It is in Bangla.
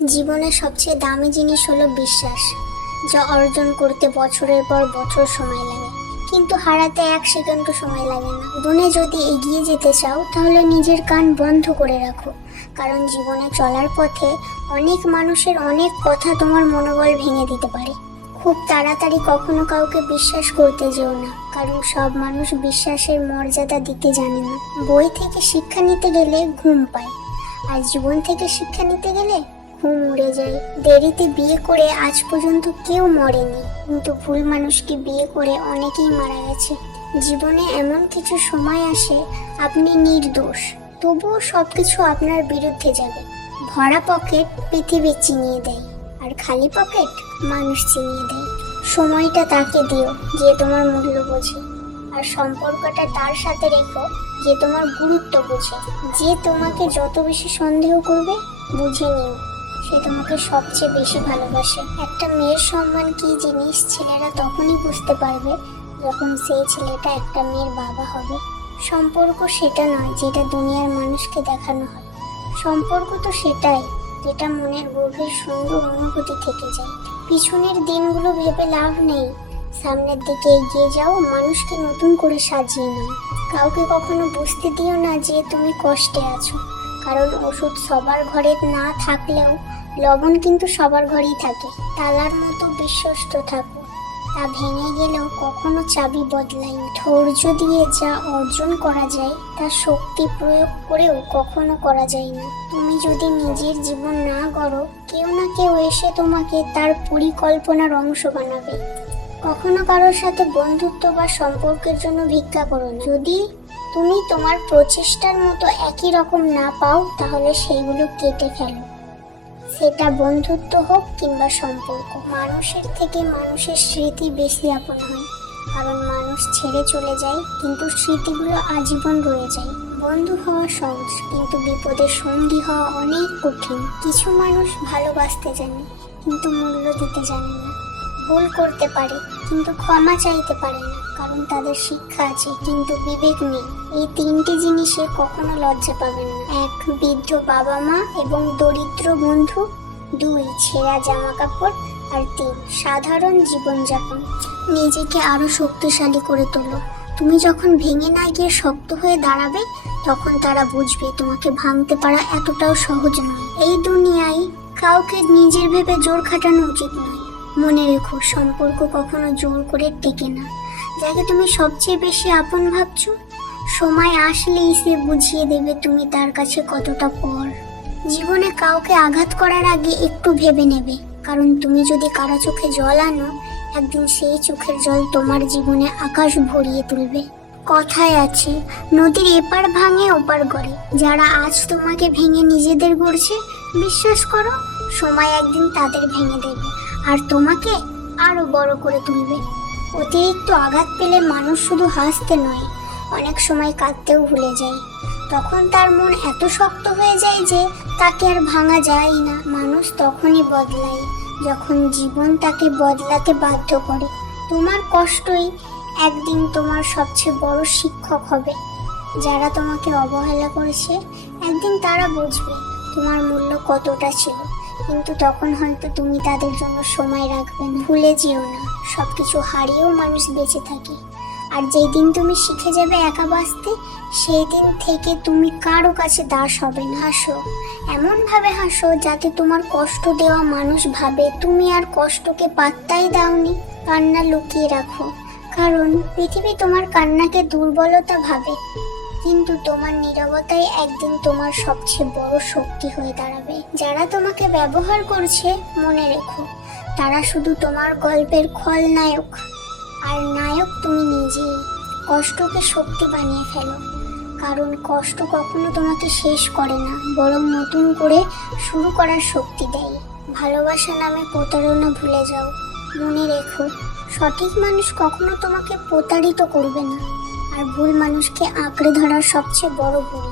জীবনের সবচেয়ে দামি জিনিস হলো বিশ্বাস, যা অর্জন করতে বছরের পর বছর সময় লাগে, কিন্তু হারাতে 1 সেকেন্ডও সময় লাগে না। জীবনে যদি এগিয়ে যেতে চাও তাহলে নিজের কান বন্ধ করে রাখো, কারণ জীবনে চলার পথে অনেক মানুষের অনেক কথা তোমার মনোবল ভেঙে দিতে পারে। খুব তাড়াতাড়ি কখনো কাউকে বিশ্বাস করতে যেও না, কারণ সব মানুষ বিশ্বাসের মর্যাদা দিতে জানে না। বই থেকে শিক্ষা নিতে গেলে ঘুম পায়, আর জীবন থেকে শিক্ষা নিতে গেলে ঘুম উড়ে যায়। দেরিতে বিয়ে করে আজ পর্যন্ত কেউ মরেনি, কিন্তু ভুল মানুষকে বিয়ে করে অনেকেই মারা গেছে। জীবনে এমন কিছু সময় আসে আপনি নির্দোষ, তবুও সবকিছু আপনার বিরুদ্ধে যাবে। ভরা পকেট পৃথিবী চিনিয়ে দেয়, আর খালি পকেট মানুষ চিনিয়ে দেয়। সময়টা তাকে দিও যে তোমার মূল্য বোঝে, আর সম্পর্কটা তার সাথে রেখো যে তোমার গুরুত্ব বোঝে। যে তোমাকে যত বেশি সন্দেহ করবে, বুঝে নিও সে তোমাকে সবচেয়ে বেশি ভালোবাসে। একটা মেয়ের সম্মান কি জিনিস ছেলেরা তখনই বুঝতে পারবে যখন সেই ছেলেটা একটা মেয়ের বাবা হবে। সম্পর্ক সেটা নয় যেটা দুনিয়ার মানুষকে দেখানো হয়, সম্পর্ক তো সেটাই যেটা মনের গভীর সুন্দর অনুভূতি থেকে যায়। পিছনের দিনগুলো ভেবে লাভ নেই, সামনের দিকে এগিয়ে যাও, মানুষকে নতুন করে সাজিয়ে নাও। কাউকে কখনো বুঝতে দিও না যে তুমি কষ্টে আছো, কারণ ওষুধ সবার ঘরে না থাকলেও লবণ কিন্তু সবার ঘরেই থাকে। তালার মতো বিশ্বস্ত থাকো, তা ভেঙে গেলেও কখনো চাবি বদলায় না। ধৈর্য দিয়ে যা অর্জন করা যায় তা শক্তি প্রয়োগ করেও কখনো করা যায় না। তুমি যদি নিজের জীবন না গড়ো, কেউ না কেউ এসে তোমাকে তার পরিকল্পনার অংশ বানাবে। কখনো কারোর সাথে বন্ধুত্ব বা সম্পর্কের জন্য ভিক্ষা করো না। যদি তুমি তোমার প্রচেষ্টার মতো একই রকম না পাও, তাহলে সেইগুলো কেটে ফেলো। সেটা বন্ধুত্ব হোক কিংবা সম্পর্ক। মানুষের থেকে মানুষের স্মৃতি বেশি আপন হয়, কারণ মানুষ ছেড়ে চলে যায় কিন্তু স্মৃতিগুলো আজীবন রয়ে যায়। বন্ধু হওয়া সহজ, কিন্তু বিপদের সঙ্গী হওয়া অনেক কঠিন। কিছু মানুষ ভালোবাসতে জানে কিন্তু মূল্য দিতে জানে না। ভুল করতে পারে কিন্তু ক্ষমা চাইতে পারে না, কারণ তাদের শিক্ষা আছে কিন্তু বিবেক নেই। এই 3টি জিনিসে কখনো লজ্জা পাবেন না। 1. বৃদ্ধ বাবা মা এবং দরিদ্র বন্ধু। 2. ছেঁড়া জামা কাপড়। আর 3. সাধারণ জীবনযাপন। নিজেকে আরো শক্তিশালী করে তোলো। তুমি যখন ভেঙে না গিয়ে শক্ত হয়ে দাঁড়াবে, তখন তারা বুঝবে তোমাকে ভাঙতে পারা এতটাও সহজ নয়। এই দুনিয়ায় কাউকে নিজের ভেবে জোর খাটানো উচিত নয়। মনে রেখো, সম্পর্ক কখনো জোর করে টেকে না। যাকে তুমি সবচেয়ে বেশি আপন ভাবছো, সময় আসলেই সে বুঝিয়ে দেবে তুমি তার কাছে কতটা পর। জীবনে কাউকে আঘাত করার আগে একটু ভেবে নেবে, কারণ তুমি যদি কারো চোখে জল আনো, একদিন সেই চোখের জল তোমার জীবনে আকাশ ভরিয়ে তুলবে। কথায় আছে, নদীর এপার ভাঙে ওপার গড়ে। যারা আজ তোমাকে ভেঙে নিজেদের গড়ছে, বিশ্বাস করো সময় একদিন তাদের ভেঙে দেবে আর তোমাকে আরো বড় করে তুলবে। অতিরিক্ত আঘাত পেলে মানুষ শুধু হাসতে নয়, অনেক সময় কাঁদতেও ভুলে যায়। তখন তার মন এত শক্ত হয়ে যায় যে তাকে আর ভাঙা যায় না। মানুষ তখনই বদলায় যখন জীবন তাকে বদলাতে বাধ্য করে। তোমার কষ্টই একদিন তোমার সবচেয়ে বড় শিক্ষক হবে। যারা তোমাকে অবহেলা করেছে, একদিন তারা বুঝবে তোমার মূল্য কতটা ছিল, কিন্তু তখন হয়তো তুমি তাদের জন্য সময় রাখবে না। ভুলে যেও না, সবকিছু হারিয়েও মানুষ বেঁচে থাকে, আর যেই দিন তুমি শিখে যাবে একা বাঁচতে, সেই দিন থেকে তুমি কারো কাছে দাস হবে না। হাসো, এমন ভাবে হাসো যাতে তোমার কষ্ট দেওয়া মানুষ ভাবে তুমি আর কষ্টকে পাত্তাই দাওনি। কান্না লুকিয়ে রাখো, কারণ পৃথিবী তোমার কান্নাকে দুর্বলতা ভাবে, কিন্তু তোমার নীরবতাই একদিন তোমার সবচেয়ে বড় শক্তি হয়ে দাঁড়াবে। যারা তোমাকে ব্যবহার করছে, মনে রেখো তারা শুধু তোমার গল্পের খলনায়ক, আর নায়ক তুমি নিজেই। কষ্টকে শক্তি বানিয়ে ফেলো, কারণ কষ্ট কখনো তোমাকে শেষ করে না, বরং নতুন করে শুরু করার শক্তি দেয়। ভালোবাসা নামে প্রতারণা ভুলে যাও। মনে রেখো, সঠিক মানুষ কখনো তোমাকে প্রতারিত করবে না, আর ভুল মানুষকে আঁকড়ে ধরার সবচেয়ে বড় ভুল।